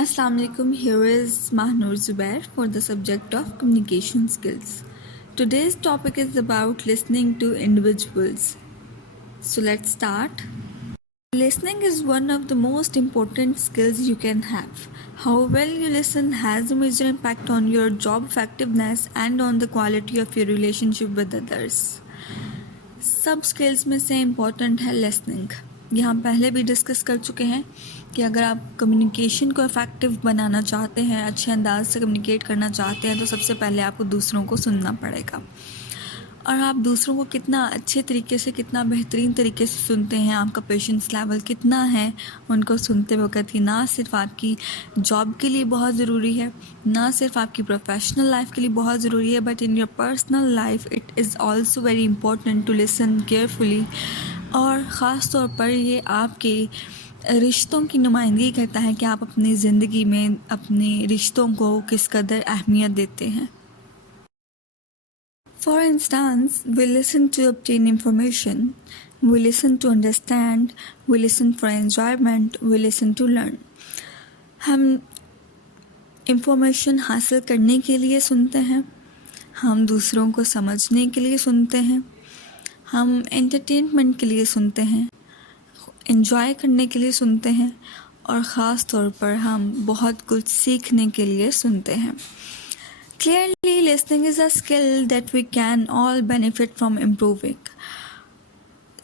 Assalamualaikum. Here is Mahnur Zubair for the subject of communication skills. Today's topic is about listening to individuals. So let's start. Listening is one of the most important skills you can have. How well you listen has a major impact on your job effectiveness and on the quality of your relationship with others. सब skills में से important है listening. ये हम पहले भी discuss कर चुके हैं कि अगर आप कम्युनिकेशन को इफ़ेक्टिव बनाना चाहते हैं, अच्छे अंदाज से कम्युनिकेट करना चाहते हैं, तो सबसे पहले आपको दूसरों को सुनना पड़ेगा. और आप दूसरों को कितना अच्छे तरीके से, कितना बेहतरीन तरीके से सुनते हैं, आपका पेशेंस लेवल कितना है उनको सुनते वक्त, ही ना सिर्फ आपकी जॉब के लिए बहुत ज़रूरी है, ना सिर्फ आपकी प्रोफेशनल लाइफ के लिए बहुत ज़रूरी है, but in your personal life it is also very important to listen carefully. और ख़ास तौर पर ये आपके रिश्तों की नुमाइंदगी करता है कि आप अपनी ज़िंदगी में अपने रिश्तों को किस कदर अहमियत देते हैं. For instance, we listen to obtain information, we listen to understand, we listen for enjoyment, we listen to learn. हम इंफॉर्मेशन हासिल करने के लिए सुनते हैं, हम दूसरों को समझने के लिए सुनते हैं, हम एंटरटेनमेंट के लिए सुनते हैं, एंजॉय करने के लिए सुनते हैं, और ख़ास तौर पर हम बहुत कुछ सीखने के लिए सुनते हैं. Clearly, listening is a skill that we can all benefit from improving.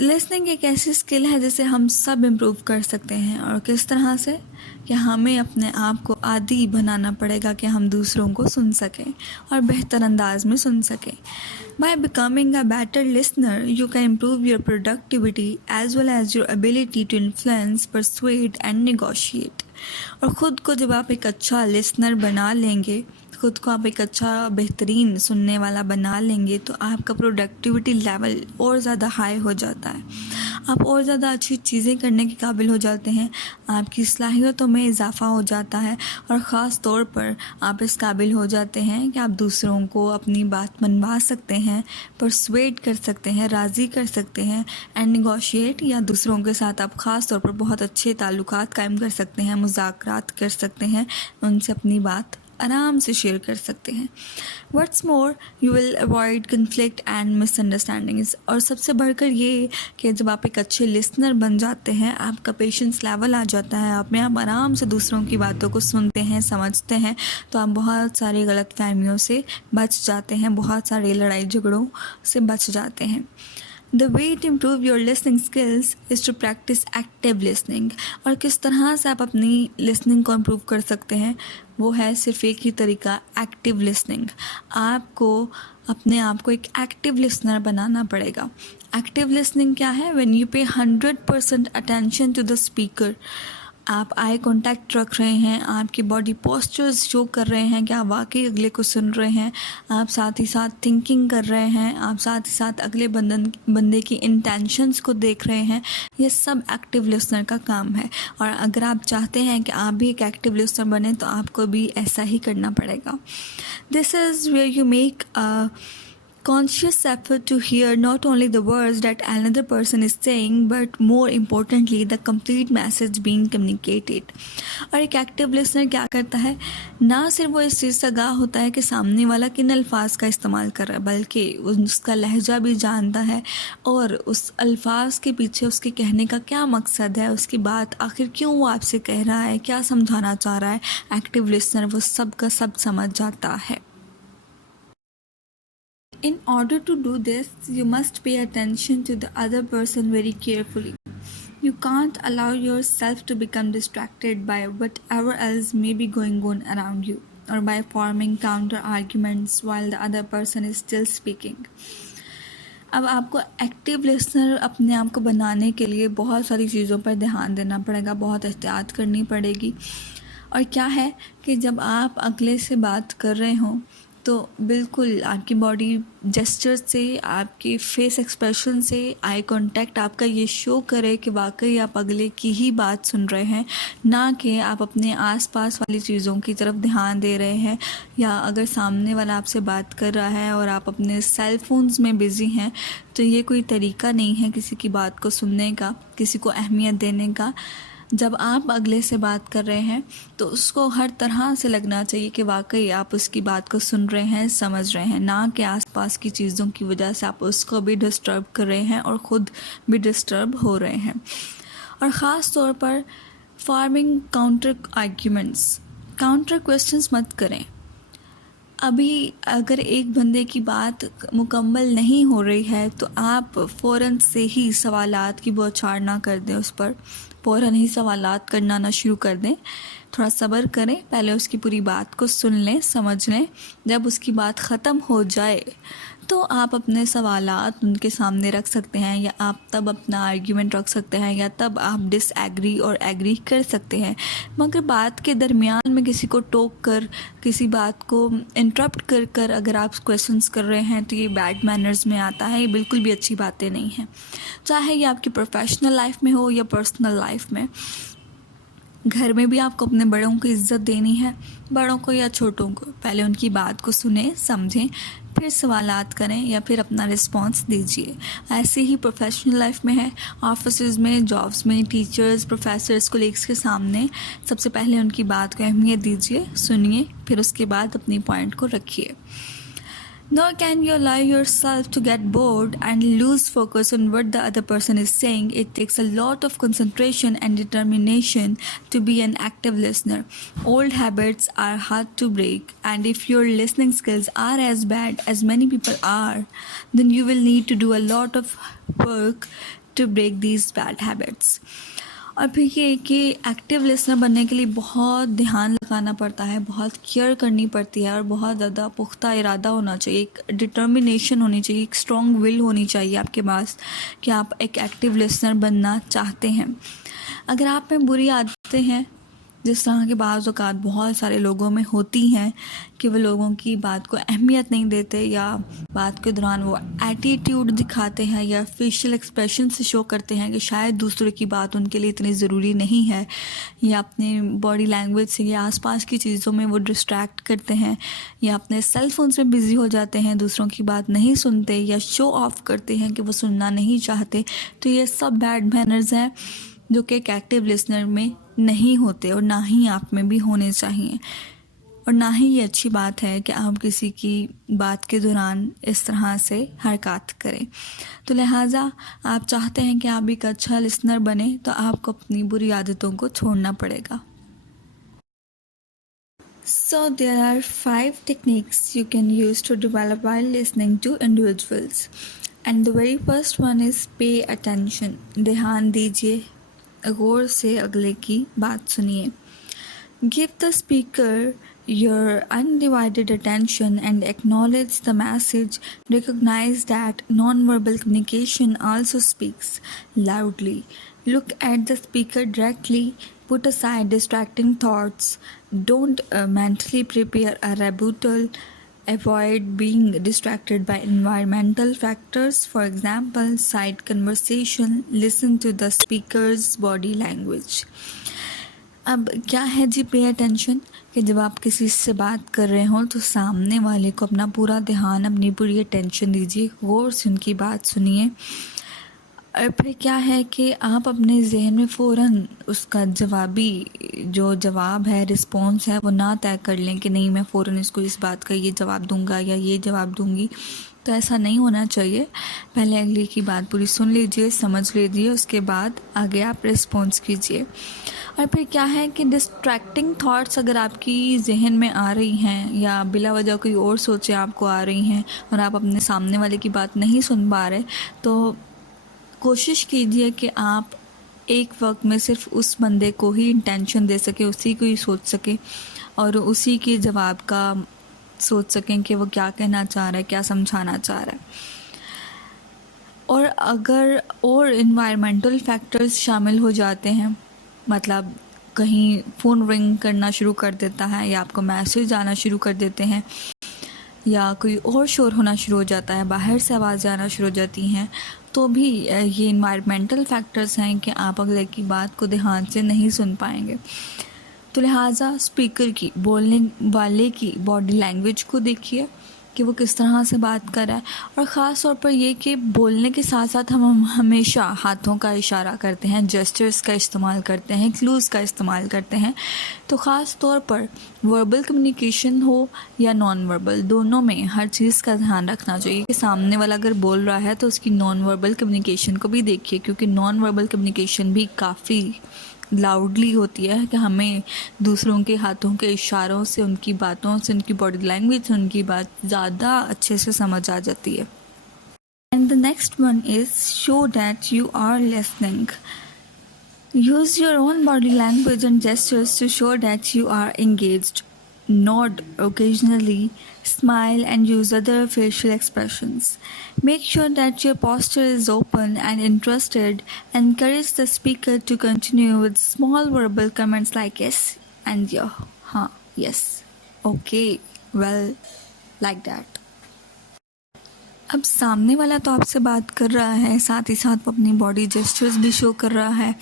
Listening एक ऐसी स्किल है जिसे हम सब इम्प्रूव कर सकते हैं. और किस तरह से? कि हमें अपने आप को आदी बनाना पड़ेगा कि हम दूसरों को सुन सकें और बेहतर अंदाज में सुन सकें. By becoming a better listener, you can improve your productivity as well as your ability to influence, persuade and negotiate. और ख़ुद को जब आप एक अच्छा लिसनर बना लेंगे, खुद को आप एक अच्छा बेहतरीन सुनने वाला बना लेंगे, तो आपका प्रोडक्टिविटी लेवल और ज़्यादा हाई हो जाता है. आप और ज़्यादा अच्छी चीज़ें करने के काबिल हो जाते हैं, आपकी सलाहियतों में इजाफ़ा हो जाता है, और ख़ास तौर पर आप इस काबिल हो जाते हैं कि आप दूसरों को अपनी बात मनवा सकते हैं, परसुएड कर सकते हैं, राज़ी कर सकते हैं, एंड निगोशिएट, या दूसरों के साथ आप ख़ास तौर पर बहुत अच्छे ताल्लुकात कायम कर सकते हैं, मुज़ाकरात कर सकते हैं, उनसे अपनी बात आराम से शेयर कर सकते हैं. What's more, you will avoid conflict and misunderstandings. और सबसे बढ़कर ये कि जब आप एक अच्छे लिसनर बन जाते हैं, आपका पेशेंस लेवल आ जाता है, आप आराम से दूसरों की बातों को सुनते हैं, समझते हैं, तो आप बहुत सारी गलत फहमियों से बच जाते हैं, बहुत सारे लड़ाई झगड़ों से बच जाते हैं. The way to improve your listening skills is to practice active listening. और किस तरह से आप अपनी listening को improve कर सकते हैं, वो है सिर्फ एक ही तरीका, active listening. आपको अपने आप को एक active listener बनाना पड़ेगा. Active listening क्या है? When you pay 100% attention to the speaker. आप आई कांटेक्ट रख रहे हैं, आपकी बॉडी पोस्चर्स शो कर रहे हैं कि आप वाकई अगले को सुन रहे हैं, आप साथ ही साथ थिंकिंग कर रहे हैं, आप साथ ही साथ अगले बंदे की इंटेंशंस को देख रहे हैं. ये सब एक्टिव लिसनर का काम है. और अगर आप चाहते हैं कि आप भी एक एक्टिव लिसनर बने, तो आपको भी ऐसा ही करना पड़ेगा. This is where you make a conscious effort to hear not only the words that another person is saying, but more importantly the complete message being communicated. और एक एक्टिव लिसनर क्या करता है? ना सिर्फ वो इस चीज़ से आगाह होता है कि सामने वाला किन अल्फाज का इस्तेमाल कर रहा है, बल्कि उसका लहजा भी जानता है, और उस अल्फाज के पीछे उसके कहने का क्या मकसद है, उसकी बात आखिर क्यों वो आपसे कह रहा है, क्या समझाना चाह रहा है. एक्टिव लिसनर वो सब का सब समझ जाता है. In order to do this, you must pay attention to the other person very carefully. You can't allow yourself to become distracted by whatever else may be going on around you, or by forming counter arguments while the other person is still speaking. अब आपको active listener अपने आप को बनाने के लिए बहुत सारी चीज़ों पर ध्यान देना पड़ेगा, बहुत एहतियात करनी पड़ेगी. और क्या है कि जब आप अगले से बात कर रहे हों, तो बिल्कुल आपकी बॉडी जेस्चर से, आपके फेस एक्सप्रेशन से, आई कांटेक्ट आपका ये शो करे कि वाकई आप अगले की ही बात सुन रहे हैं, ना कि आप अपने आसपास वाली चीज़ों की तरफ ध्यान दे रहे हैं. या अगर सामने वाला आपसे बात कर रहा है और आप अपने सेल फोन्स में बिज़ी हैं, तो ये कोई तरीका नहीं है किसी की बात को सुनने का, किसी को अहमियत देने का. जब आप अगले से बात कर रहे हैं तो उसको हर तरह से लगना चाहिए कि वाकई आप उसकी बात को सुन रहे हैं, समझ रहे हैं, ना कि आसपास की चीज़ों की वजह से आप उसको भी डिस्टर्ब कर रहे हैं और ख़ुद भी डिस्टर्ब हो रहे हैं। और ख़ास तौर पर farming counter arguments, counter questions मत करें। अभी अगर एक बंदे की बात मुकम्मल नहीं हो रही है तो आप फ़ौरन से ही सवालात की बौछार ना कर दें, उस पर फ़ौरन ही सवालात करना ना शुरू कर दें। थोड़ा सब्र करें, पहले उसकी पूरी बात को सुन लें, समझ लें। जब उसकी बात ख़त्म हो जाए तो आप अपने सवालात उनके सामने रख सकते हैं, या आप तब अपना आर्ग्यूमेंट रख सकते हैं, या तब आप डिसएग्री और एग्री कर सकते हैं। मगर बात के दरमियान में किसी को टोक कर, किसी बात को इंटरप्ट कर कर अगर आप क्वेश्चंस कर रहे हैं तो ये बैड मैनर्स में आता है। ये बिल्कुल भी अच्छी बातें नहीं हैं, चाहे ये आपकी प्रोफेशनल लाइफ में हो या पर्सनल लाइफ में। घर में भी आपको अपने बड़ों को इज़्ज़त देनी है, बड़ों को या छोटों को। पहले उनकी बात को सुने, समझें, फिर सवालात करें या फिर अपना रिस्पॉन्स दीजिए। ऐसे ही प्रोफेशनल लाइफ में है, ऑफिस में, जॉब्स में, टीचर्स, प्रोफेसर्स, कोलीग्स के सामने सबसे पहले उनकी बात को अहमियत दीजिए, सुनिए, फिर उसके बाद अपनी पॉइंट को रखिए। Nor can you allow yourself to get bored and lose focus on what the other person is saying. It takes a lot of concentration and determination to be an active listener. Old habits are hard to break, and if your listening skills are as bad as many people are, then you will need to do a lot of work to break these bad habits. और फिर ये कि active listener बनने के लिए बहुत ध्यान लगाना पड़ता है, बहुत केयर करनी पड़ती है और बहुत ज़्यादा पुख्ता इरादा होना चाहिए, एक डिटर्मिनेशन होनी चाहिए, एक स्ट्रॉन्ग विल होनी चाहिए आपके पास कि आप एक एक्टिव लिसनर बनना चाहते हैं। अगर आप में बुरी आदतें हैं, जिस तरह के बाज़ औक़ात बहुत सारे लोगों में होती हैं कि वो लोगों की बात को अहमियत नहीं देते, या बात के दौरान वो एटीट्यूड दिखाते हैं या फेशियल एक्सप्रेशन से शो करते हैं कि शायद दूसरों की बात उनके लिए इतनी ज़रूरी नहीं है, या अपने बॉडी लैंग्वेज से या आसपास की चीज़ों में वो डिस्ट्रैक्ट करते हैं, या अपने सेल फोन से बिज़ी हो जाते हैं, दूसरों की बात नहीं सुनते या शो ऑफ करते हैं कि वो सुनना नहीं चाहते, तो ये सब बैड मैनर्स हैं जो कि एक एक्टिव लिसनर में नहीं होते और ना ही आप में भी होने चाहिए। और ना ही ये अच्छी बात है कि आप किसी की बात के दौरान इस तरह से हरकत करें। तो लिहाजा आप चाहते हैं कि आप एक अच्छा लिसनर बने तो आपको अपनी बुरी आदतों को छोड़ना पड़ेगा। So there are 5 techniques you can use to develop while listening to individuals. And the very first one is pay attention. ध्यान दीजिए, गौर से अगले की बात सुनिए। Give the speaker your undivided attention and acknowledge the message. Recognize that non-verbal communication also speaks loudly. Look at the speaker directly. Put aside distracting thoughts. Don't mentally prepare a rebuttal. Avoid being distracted by environmental factors. For example, side conversation. Listen to the speaker's body language. अब क्या है जी pay attention, कि जब आप किसी से बात कर रहे हो तो सामने वाले को अपना पूरा ध्यान, अपनी पूरी अटेंशन दीजिए, गौर से उनकी बात सुनिए। और फिर क्या है कि आप अपने जहन में फ़ौरन उसका जो जवाब है, रिस्पॉन्स है, वो ना तय कर लें कि नहीं मैं फ़ौरन इसको इस बात का ये जवाब दूंगा या ये जवाब दूंगी। तो ऐसा नहीं होना चाहिए। पहले अगले की बात पूरी सुन लीजिए, समझ लीजिए, उसके बाद आगे आप रिस्पॉन्स कीजिए। और फिर क्या है कि डिस्ट्रैक्टिंग थॉट्स अगर आपकी जहन में आ रही हैं या बिला वजह कोई और सोचें आपको आ रही हैं और आप अपने सामने वाले की बात नहीं सुन पा रहे, तो कोशिश कीजिए कि आप एक वक्त में सिर्फ उस बंदे को ही इंटेंशन दे सके, उसी को ही सोच सके और उसी के जवाब का सोच सकें कि वो क्या कहना चाह रहा है, क्या समझाना चाह रहा है। और अगर और इन्वायरमेंटल फैक्टर्स शामिल हो जाते हैं, मतलब कहीं फ़ोन रिंग करना शुरू कर देता है या आपको मैसेज आना शुरू कर देते हैं या कोई और शोर होना शुरू हो जाता है, बाहर से आवाज़ें आना शुरू हो जाती हैं, तो भी ये इन्वायरमेंटल फैक्टर्स हैं कि आप अगले की बात को ध्यान से नहीं सुन पाएंगे। तो लिहाजा स्पीकर की, बोलने वाले की बॉडी लैंग्वेज को देखिए, कि वो किस तरह से बात कर रहा है। और ख़ास तौर पर ये कि बोलने के साथ साथ हम हमेशा हाथों का इशारा करते हैं, जेस्चर्स का इस्तेमाल करते हैं, क्लूज़ का इस्तेमाल करते हैं। तो ख़ास तौर पर वर्बल कम्युनिकेशन हो या नॉन वर्बल, दोनों में हर चीज़ का ध्यान रखना चाहिए कि सामने वाला अगर बोल रहा है तो उसकी नॉन वर्बल कम्युनिकेशन को भी देखिए, क्योंकि नॉन वर्बल कम्युनिकेशन भी काफ़ी लाउडली होती है कि हमें दूसरों के हाथों के इशारों से, उनकी बातों से, उनकी बॉडी लैंग्वेज से उनकी बात ज़्यादा अच्छे से समझ आ जाती है। And the next one is show that you are listening. Use your own body language and gestures to show that you are engaged. Nod occasionally, smile, and use other facial expressions. Make sure that your posture is open and interested. Encourage the speaker to continue with small verbal comments like yes and yeah, huh, yes, okay, well, like that. अब सामने वाला तो आपसे बात कर रहा है, साथ ही साथ वो अपनी बॉडी जेस्चर्स भी शो कर रहा है,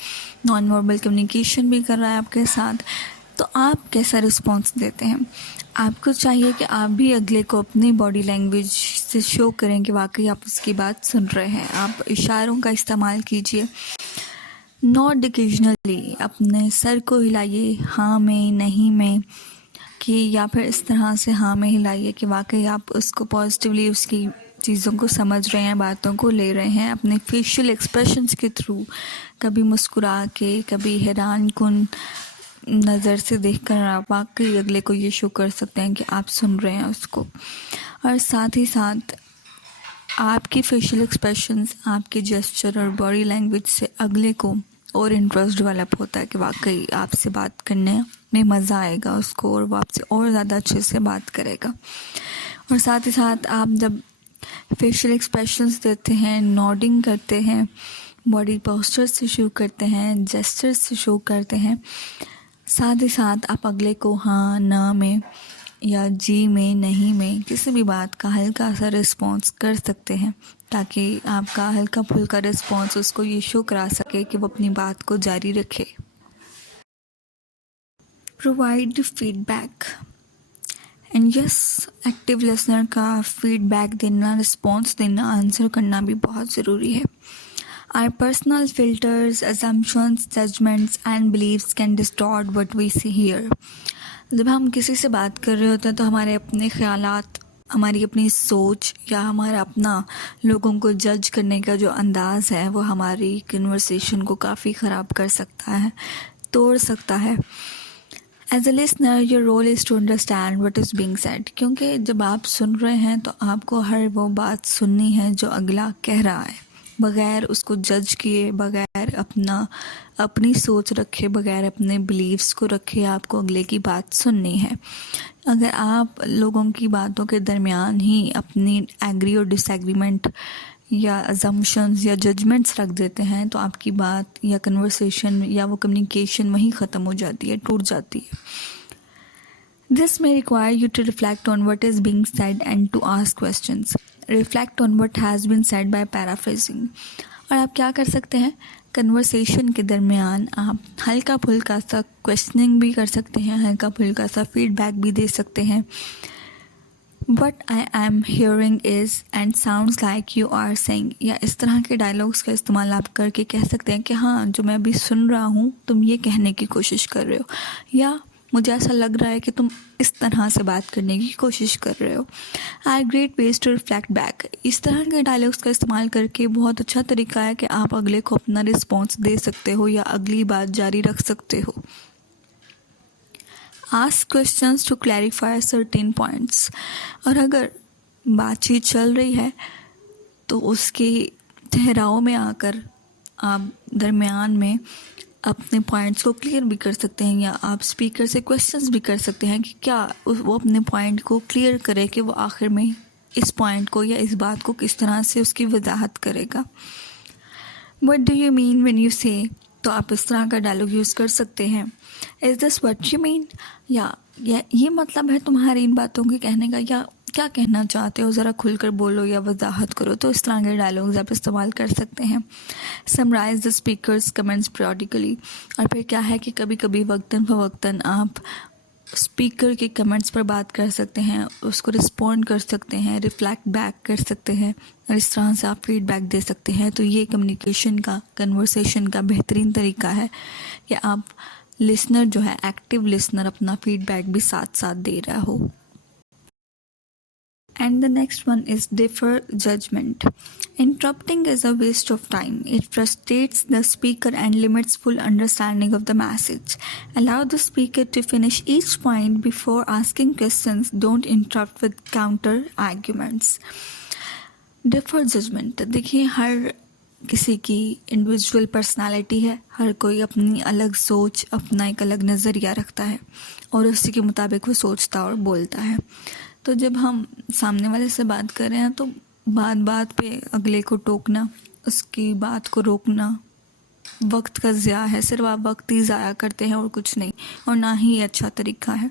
नॉन वर्बल कम्युनिकेशन भी कर रहा है आपके साथ। तो आप कैसा रिस्पॉन्स देते हैं? आपको चाहिए कि आप भी अगले को अपनी बॉडी लैंग्वेज से शो करें कि वाकई आप उसकी बात सुन रहे हैं। आप इशारों का इस्तेमाल कीजिए। नॉट ओकेजनली, अपने सर को हिलाइए हाँ में, नहीं में, कि या फिर इस तरह से हाँ में हिलाइए कि वाकई आप उसको पॉजिटिवली उसकी चीज़ों को समझ रहे हैं, बातों को ले रहे हैं। अपने फेशियल एक्सप्रेशंस के थ्रू, कभी मुस्कुरा के, कभी हैरान कुन नज़र से देखकर आप वाकई अगले को ये शो कर सकते हैं कि आप सुन रहे हैं उसको। और साथ ही साथ आपकी फेशियल एक्सप्रेशंस, आपके जेस्चर और बॉडी लैंग्वेज से अगले को और इंटरेस्ट डेवलप होता है कि वाकई आपसे बात करने में मज़ा आएगा उसको और वो आपसे और ज़्यादा अच्छे से बात करेगा। और साथ ही साथ आप जब फेशियल एक्सप्रेशंस देते हैं, नॉडिंग करते हैं, बॉडी पोस्चर से शो करते हैं, जेस्चर से शो करते हैं, साथ ही साथ आप अगले को हाँ ना में या जी में, नहीं में, किसी भी बात का हल्का सा रिस्पॉन्स कर सकते हैं, ताकि आपका हल्का फुल्का रिस्पॉन्स उसको ये शो करा सके कि वो अपनी बात को जारी रखे। Provide feedback and yes, active listener का फीडबैक देना, रिस्पॉन्स देना, आंसर करना भी बहुत ज़रूरी है। Our personal filters, assumptions, judgments and beliefs can distort what we see here. जब हम किसी से बात कर रहे होते हैं तो हमारे अपने ख्यालात, हमारी अपनी सोच या हमारा अपना लोगों को जज करने का जो अंदाज़ है वो हमारी कन्वर्सेशन को काफ़ी ख़राब कर सकता है, तोड़ सकता है। As a listener your role is to understand what is being said, क्योंकि जब आप सुन रहे हैं तो आपको हर वो बात सुननी है जो अगला कह रहा है, बग़ैर उसको जज किए, बग़ैर अपनी सोच रखे, बग़ैर अपने बिलीव्स को रखे आपको अगले की बात सुननी है। अगर आप लोगों की बातों के दरमियान ही अपनी एग्री और डिसएग्रीमेंट या अजम्पशंस या जजमेंट्स रख देते हैं तो आपकी बात या कन्वर्सेशन या वो कम्युनिकेशन वहीं ख़त्म हो जाती है, टूट जाती है। This may require you to reflect on what is being said and to ask questions. Reflect on what has been said by paraphrasing. और आप क्या कर सकते हैं, कन्वर्सेशन के दरमियान आप हल्का फुल्का सा क्वेश्चनिंग भी कर सकते हैं, हल्का फुल्का सा फीडबैक भी दे सकते हैं। What I am hearing is and sounds like you are saying, या इस तरह के डायलॉग्स का इस्तेमाल आप करके कह सकते हैं कि हाँ, जो मैं अभी सुन रहा हूँ तुम ये कहने की कोशिश कर रहे हो, या मुझे ऐसा लग रहा है कि तुम इस तरह से बात करने की कोशिश कर रहे हो। Are great ways to reflect back. इस तरह के डायलॉग्स का इस्तेमाल करके बहुत अच्छा तरीका है कि आप अगले को अपना रिस्पॉन्स दे सकते हो या अगली बात जारी रख सकते हो। Ask questions to clarify certain points. और अगर बातचीत चल रही है तो उसके ठहराव में आकर आप दरमियान में अपने पॉइंट्स को क्लियर भी कर सकते हैं, या आप स्पीकर से क्वेश्चंस भी कर सकते हैं कि क्या वो अपने पॉइंट को क्लियर करे कि वो आखिर में इस पॉइंट को या इस बात को किस तरह से उसकी वजाहत करेगा। What do you mean when you से, तो आप इस तरह का डायलॉग यूज़ कर सकते हैं। Is this what you mean, या ये मतलब है तुम्हारी इन बातों के कहने का, या क्या कहना चाहते हो, ज़रा खुलकर बोलो या वजाहत करो। तो इस तरह के डायलॉग्स आप इस्तेमाल कर सकते हैं। Summarize the speaker's comments periodically. और फिर क्या है कि कभी कभी वक्तन फ़वक्तन आप स्पीकर के कमेंट्स पर बात कर सकते हैं, उसको रिस्पॉन्ड कर सकते हैं, रिफ्लेक्ट बैक कर सकते हैं और इस तरह से आप फीडबैक दे सकते हैं। तो ये कम्युनिकेशन का, कन्वर्सेशन का बेहतरीन तरीका है कि आप लिसनर जो है, एक्टिव लिसनर, अपना फीडबैक भी साथ साथ दे रहा हो। And the next one is defer judgment. Interrupting is a waste of time. It frustrates the speaker and limits full understanding of the message. Allow the speaker to finish each point before asking questions. Don't interrupt with counter arguments. Defer judgment. देखिए, हर किसी की individual personality है, हर कोई अपनी अलग सोच, अपना एक अलग नज़रिया रखता है और उसी के मुताबिक वो सोचता और बोलता है। तो जब हम सामने वाले से बात कर रहे हैं तो बात बात पे अगले को टोकना, उसकी बात को रोकना वक्त का ज़िया है। सिर्फ आप वक्त ही ज़ाया करते हैं और कुछ नहीं, और ना ही ये अच्छा तरीका है।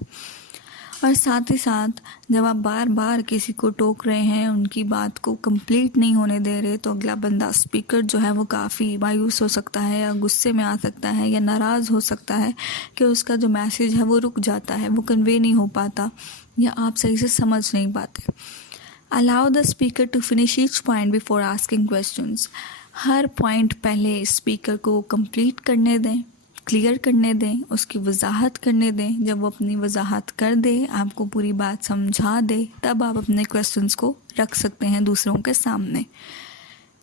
और साथ ही साथ जब आप बार बार किसी को टोक रहे हैं, उनकी बात को कंप्लीट नहीं होने दे रहे, तो अगला बंदा, स्पीकर जो है, वो काफ़ी मायूस हो सकता है या गुस्से में आ सकता है या नाराज़ हो सकता है कि उसका जो मैसेज है वो रुक जाता है, वो कन्वे नहीं हो पाता या आप सही से समझ नहीं पाते। Allow the speaker to finish each point before asking questions. हर पॉइंट पहले स्पीकर को कंप्लीट करने दें, क्लियर करने दें, उसकी वजाहत करने दें। जब वो अपनी वजाहत कर दे, आपको पूरी बात समझा दे, तब आप अपने क्वेश्चंस को रख सकते हैं दूसरों के सामने।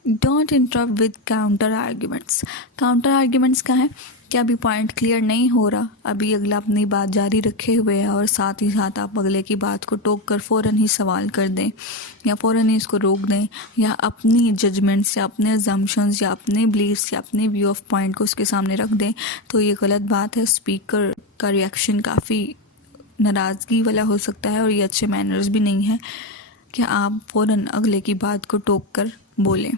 Don't interrupt with counter arguments. Counter arguments क्या है कि अभी पॉइंट क्लियर नहीं हो रहा, अभी अगला अपनी बात जारी रखे हुए है और साथ ही साथ आप अगले की बात को टोक कर फ़ौरन ही सवाल कर दें या फ़ौरन ही इसको रोक दें या अपनी जजमेंट्स या अपने अजम्पशंस या अपने बिलीव्स या अपने व्यू ऑफ पॉइंट को उसके सामने रख दें, तो ये गलत बात है। स्पीकर का रिएक्शन काफ़ी नाराज़गी वाला हो सकता है और ये अच्छे मैनर्स भी नहीं है कि आप फ़ौरन अगले की बात को टोक कर बोलें।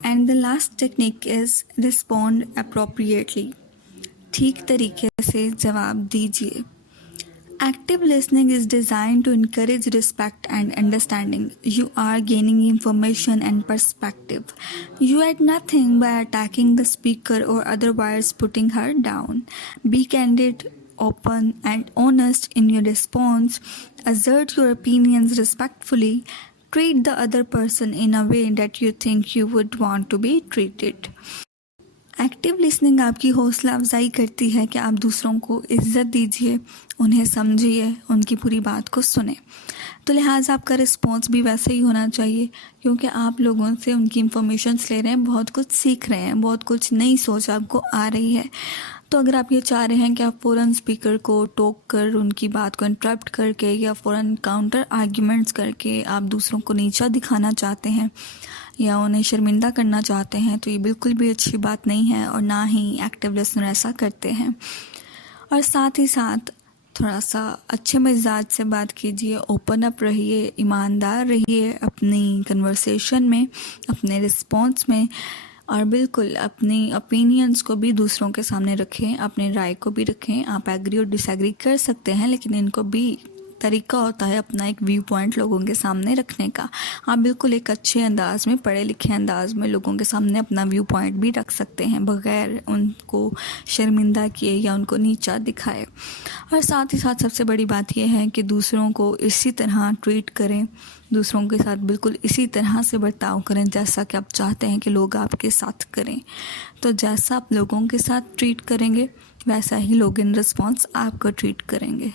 And the last technique is respond appropriately. ठीक तरीके से जवाब दीजिए। Active listening is designed to encourage respect and understanding. You are gaining information and perspective. You add nothing by attacking the speaker or otherwise putting her down. Be candid, open, and honest in your response. Assert your opinions respectfully. Treat the other person in a way that you think you would want to be treated. Active listening आपकी हौसला अफजाई करती है कि आप दूसरों को इज्जत दीजिए, उन्हें समझिए, उनकी पूरी बात को सुने। तो लिहाजा आपका रिस्पॉन्स भी वैसे ही होना चाहिए, क्योंकि आप लोगों से उनकी इंफॉर्मेशंस ले रहे हैं, बहुत कुछ सीख रहे हैं, बहुत कुछ नई सोच आपको आ रही है। तो अगर आप ये चाह रहे हैं कि आप फ़ौरन स्पीकर को टोक कर, उनकी बात को इंटरप्ट करके या फ़ौरन काउंटर आर्ग्यूमेंट्स करके आप दूसरों को नीचा दिखाना चाहते हैं या उन्हें शर्मिंदा करना चाहते हैं, तो ये बिल्कुल भी अच्छी बात नहीं है और ना ही एक्टिव लिसनर ऐसा करते हैं। और साथ ही साथ थोड़ा सा अच्छे मिजाज से बात कीजिए, ओपन अप रहिए, ईमानदार रहिए अपनी कन्वर्सेशन में, अपने रिस्पॉन्स में, और बिल्कुल अपनी ओपिनियंस को भी दूसरों के सामने रखें, अपनी राय को भी रखें। आप एग्री और डिसएग्री कर सकते हैं, लेकिन इनको भी तरीका होता है अपना एक व्यू पॉइंट लोगों के सामने रखने का। आप बिल्कुल एक अच्छे अंदाज में, पढ़े लिखे अंदाज में लोगों के सामने अपना व्यू पॉइंट भी रख सकते हैं, बगैर उनको शर्मिंदा किए या उनको नीचा दिखाए। और साथ ही साथ सबसे बड़ी बात यह है कि दूसरों को इसी तरह ट्रीट करें, दूसरों के साथ बिल्कुल इसी तरह से बर्ताव करें जैसा कि आप चाहते हैं कि लोग आपके साथ करें। तो जैसा आप लोगों के साथ ट्रीट करेंगे, वैसा ही लोग इन रिस्पॉन्स आपको ट्रीट करेंगे।